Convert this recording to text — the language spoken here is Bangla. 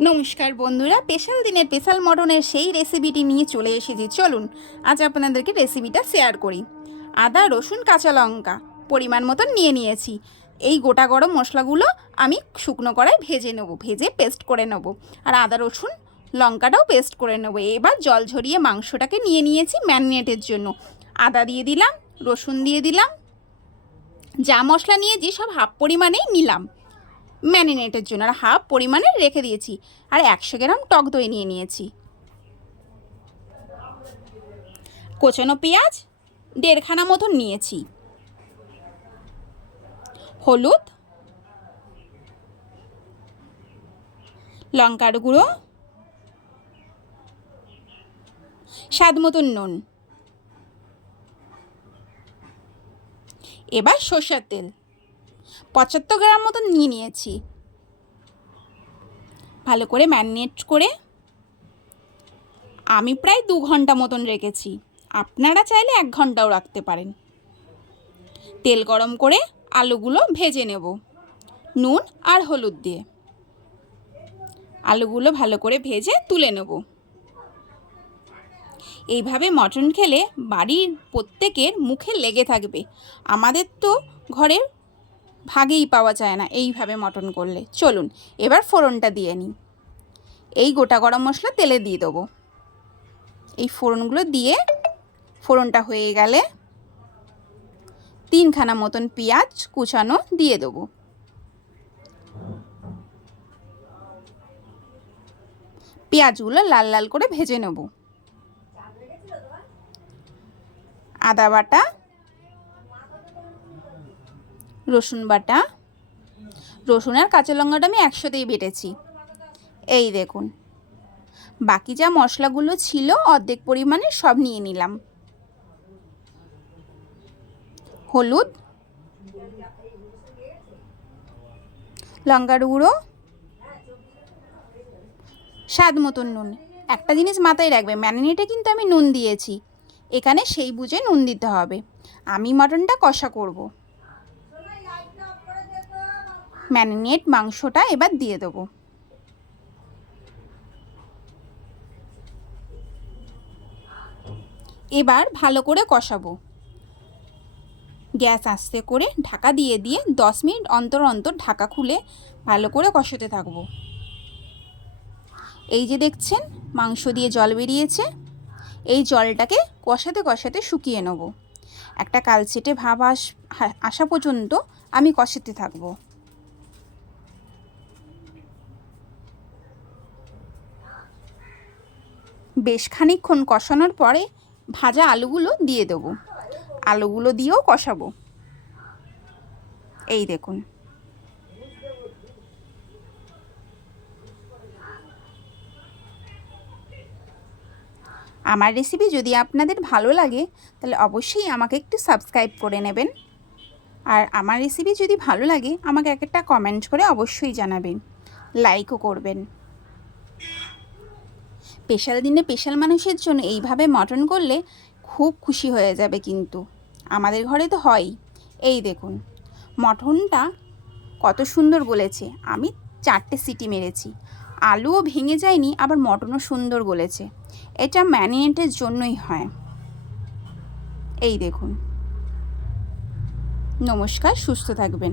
নমস্কার বন্ধুরা, স্পেশাল দিনের স্পেশাল মটনের সেই রেসিপিটি নিয়ে চলে এসেছি। চলুন আজ আপনাদেরকে রেসিপিটা শেয়ার করি। আদা, রসুন, কাঁচা লঙ্কা পরিমাণ মতন নিয়ে নিয়েছি। এই গোটা গরম মশলাগুলো আমি শুকনো কড়াই ভেজে পেস্ট করে নেব। আর আদা, রসুন, লঙ্কাটাও পেস্ট করে নেব। এবার জল ঝরিয়ে মাংসটাকে নিয়ে নিয়েছি ম্যারিনেটের জন্য। আদা দিয়ে দিলাম, রসুন দিয়ে দিলাম, যা মশলা নিয়েছি সব হাফ পরিমাণেই নিলাম ম্যারিনেটের জন্য, আর হাফ পরিমাণে রেখে দিয়েছি। আর 100 গ্রাম টক দই নিয়ে নিয়েছি। কোচানো পেঁয়াজ 1.5 খানা মতন নিয়েছি। হলুদ, লঙ্কার গুঁড়ো, স্বাদ মতন নুন। এবার সরষের তেল 75 গ্রাম মতন নিয়ে নিয়েছি। ভালো করে ম্যারিনেট করে আমি প্রায় 2 ঘন্টা মতন রেখেছি। আপনারা চাইলে 1 ঘন্টাও রাখতে পারেন। তেল গরম করে আলুগুলো ভেজে নেব নুন আর হলুদ দিয়ে। আলুগুলো ভালো করে ভেজে তুলে নেব। এইভাবে মটন খেলে বাড়ির প্রত্যেকের মুখে লেগে থাকবে। আমাদের তো ঘরের ভাগেই পাওয়া যায় না এইভাবে মটন করলে। চলুন এবার ফোড়নটা দিয়ে নিই। এই গোটা গরম মশলা তেলে দিয়ে দেবো। এই ফোড়নগুলো দিয়ে ফোড়নটা হয়ে গেলে 3 খানা মতন পেঁয়াজ কুচানো দিয়ে দেবো। পেঁয়াজগুলো লাল লাল করে ভেজে নেব। আদা বাটা, রসুন বাটা, রসুন আর কাঁচা লঙ্কাটা আমি একসাথেই বেটেছি। এই দেখুন, বাকি যা মশলাগুলো ছিল অর্ধেক পরিমাণে সব নিয়ে নিলাম। হলুদ, লঙ্কার গুঁড়ো, স্বাদ মতন নুন। একটা জিনিস মাথায় রাখবে, ম্যারিনেটে কিন্তু আমি নুন দিয়েছি, এখানে সেই বুঝে নুন দিতে হবে। আমি মটনটা কষা করব। ম্যারিনেট মাংসটা এবার দিয়ে দেবো। এবার ভালো করে কষাবো। গ্যাস আস্তে করে ঢাকা দিয়ে 10 মিনিট অন্তর অন্তর ঢাকা খুলে ভালো করে কষাতে থাকবো। এই যে দেখছেন মাংস দিয়ে জল বেরিয়েছে, এই জলটাকে কষাতে কষাতে শুকিয়ে নেব। একটা কালচেটে ভাব আসা পর্যন্ত আমি কষাতে থাকবো। বেশ খানিকক্ষণ কষানোর পরে ভাজা আলুগুলো দিয়ে দেবো। আলুগুলো দিয়েও কষাবো। এই দেখুন, আমার রেসিপি যদি আপনাদের ভালো লাগে তাহলে অবশ্যই আমাকে একটু সাবস্ক্রাইব করে নেবেন। আর আমার রেসিপি যদি ভালো লাগে আমাকে একটা কমেন্ট করে অবশ্যই জানাবেন, লাইকও করবেন। স্পেশাল দিনে স্পেশাল মানুষের জন্য এইভাবে মটন করলে খুব খুশি হয়ে যাবে। কিন্তু আমাদের ঘরে তো হয়ই। এই দেখুন মটনটা কত সুন্দর গলেছে। আমি 4টে সিটি মেরেছি, আলুও ভেঙে যায়নি, আবার মটনও সুন্দর গলেছে। এটা ম্যারিনেটের জন্যই হয়। এই দেখুন। নমস্কার, সুস্থ থাকবেন।